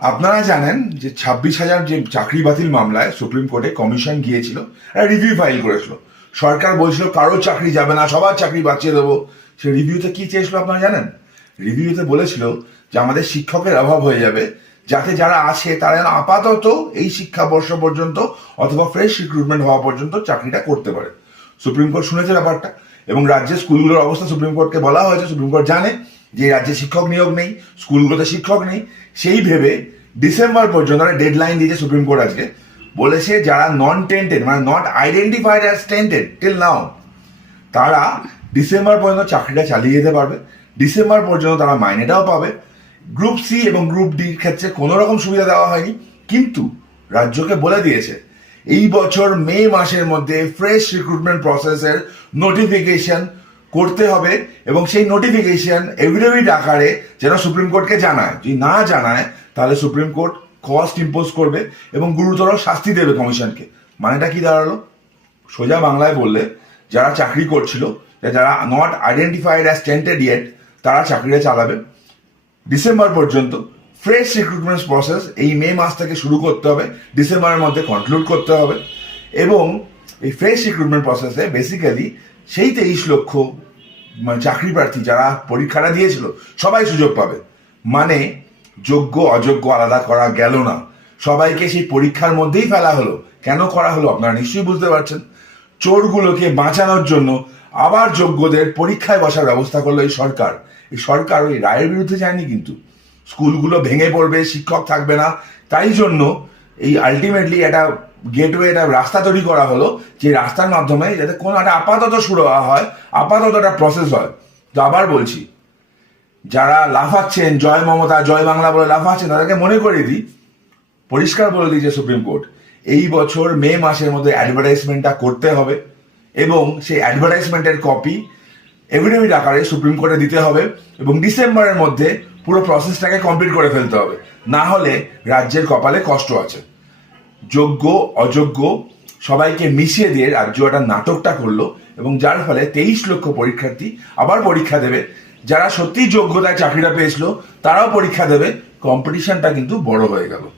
আপনারা জানেন যে ছাব্বিশ হাজার যে চাকরি বাতিল মামলায় সুপ্রিম কোর্টে কমিশন গিয়েছিল রিভিউ ফাইল করেছিল। সরকার বলছিল, কারও চাকরি যাবে না, সবার চাকরি বাঁচিয়ে দেবো। সে রিভিউতে কি চেয়েছিল আপনারা জানেন? রিভিউতে বলেছিল যে আমাদের শিক্ষকের অভাব হয়ে যাবে, যাতে যারা আছে তারা যেন আপাতত এই শিক্ষাবর্ষ পর্যন্ত অথবা ফ্রেশ রিক্রুটমেন্ট হওয়া পর্যন্ত চাকরিটা করতে পারে। সুপ্রিম কোর্ট শুনেছে ব্যাপারটা এবং রাজ্যের স্কুলগুলোর অবস্থা সুপ্রিম কোর্টকে বলা হয়েছে। সুপ্রিম কোর্ট জানে যে রাজ্যে শিক্ষক নিয়োগ নেই, স্কুলগুলোতে শিক্ষক নেই, সেই ভেবে ডিসেম্বর পর্যন্ত ডেড লাইন দিয়েছে সুপ্রিম কোর্ট আজকে। বলেছে যারা নন টেন্টেড মানে not identified as tainted till now তারা ডিসেম্বর পর্যন্ত চাকরিটা চালিয়ে যেতে পারবে। ডিসেম্বর পর্যন্ত তারা মাইনেটাও পাবে। গ্রুপ সি এবং গ্রুপ ডির ক্ষেত্রে কোনো রকম সুবিধা দেওয়া হয়নি। কিন্তু রাজ্যকে বলে দিয়েছে, এই বছর মে মাসের মধ্যে ফ্রেশ রিক্রুটমেন্ট প্রসেসের নোটিফিকেশন করতে হবে এবং সেই নোটিফিকেশন এভিডেভিট আকারে যেন সুপ্রিম কোর্টকে জানায়। যদি না জানায়, তাহলে সুপ্রিম কোর্ট কস্ট ইম্পোজ করবে এবং গুরুতর শাস্তি দেবে কমিশনকে। মানেটা কি দাঁড়াল? সোজা বাংলায় বললে, যারা চাকরি করছিল যারা not identified as tainted yet তারা চাকরিটা চালাবে। ডিসেম্বর পর্যন্ত ফ্রেশ রিক্রুটমেন্ট প্রসেস এই মে মাস থেকে শুরু করতে হবে। ডিসেম্বরের মধ্যে কনক্লুড করতে হবে। এবং এই ফ্রেশ রিক্রুটমেন্ট প্রসেসে বেসিক্যালি সেই তেইশ লক্ষ মানে চাকরি প্রার্থী যারা পরীক্ষাটা দিয়েছিল, সবাই সুযোগ পাবে। মানে যোগ্য, অযোগ্য আলাদা করা গেল না। সবাইকে সেই পরীক্ষার মধ্যেই ফেলা হলো। কেন করা হলো আপনারা নিশ্চয়ই বুঝতে পারছেন। চোরগুলোকে বাঁচানোর জন্য আবার যোগ্যদের পরীক্ষায় বসার ব্যবস্থা করল এই সরকার। এই সরকার ওই রায়ের বিরুদ্ধে যায়নি কিন্তু। স্কুলগুলো ভেঙে পড়বে, শিক্ষক থাকবে না। তাই জন্য এই আলটিমেটলি একটা গেটওয়ে একটা রাস্তা তৈরি করা হলো যে রাস্তার মাধ্যমে যাতে কোনো একটা আপাতত শুরু হয়, আপাতত একটা প্রসেস হয়। তো আবার বলছি, যারা লাফাচ্ছেন, জয় মমতা, জয় বাংলা বলে লাফাচ্ছেন, তাদেরকে মনে করে দিই, পরিষ্কার বলে দিয়েছে সুপ্রিম কোর্ট এই বছর মে মাসের মধ্যে অ্যাডভার্টাইজমেন্টটা করতে হবে এবং সেই অ্যাডভার্টাইজমেন্টের কপি এভিডেভিট আকারে সুপ্রিম কোর্টে দিতে হবে এবং ডিসেম্বরের মধ্যে পুরো প্রসেসটাকে কমপ্লিট করে ফেলতে হবে। না হলে রাজ্যের কপালে কষ্ট আছে। যোগ্য, অযোগ্য, সবাইকে মিশিয়ে দিয়ে রাজ্য একটা নাটকটা করল এবং যার ফলে তেইশ লক্ষ পরীক্ষার্থী আবার পরীক্ষা দেবে। যারা সত্যি যোগ্যতায় চাকরিটা পেয়েছিল, তারাও পরীক্ষা দেবে। কম্পিটিশনটা কিন্তু বড় হয়ে গেল।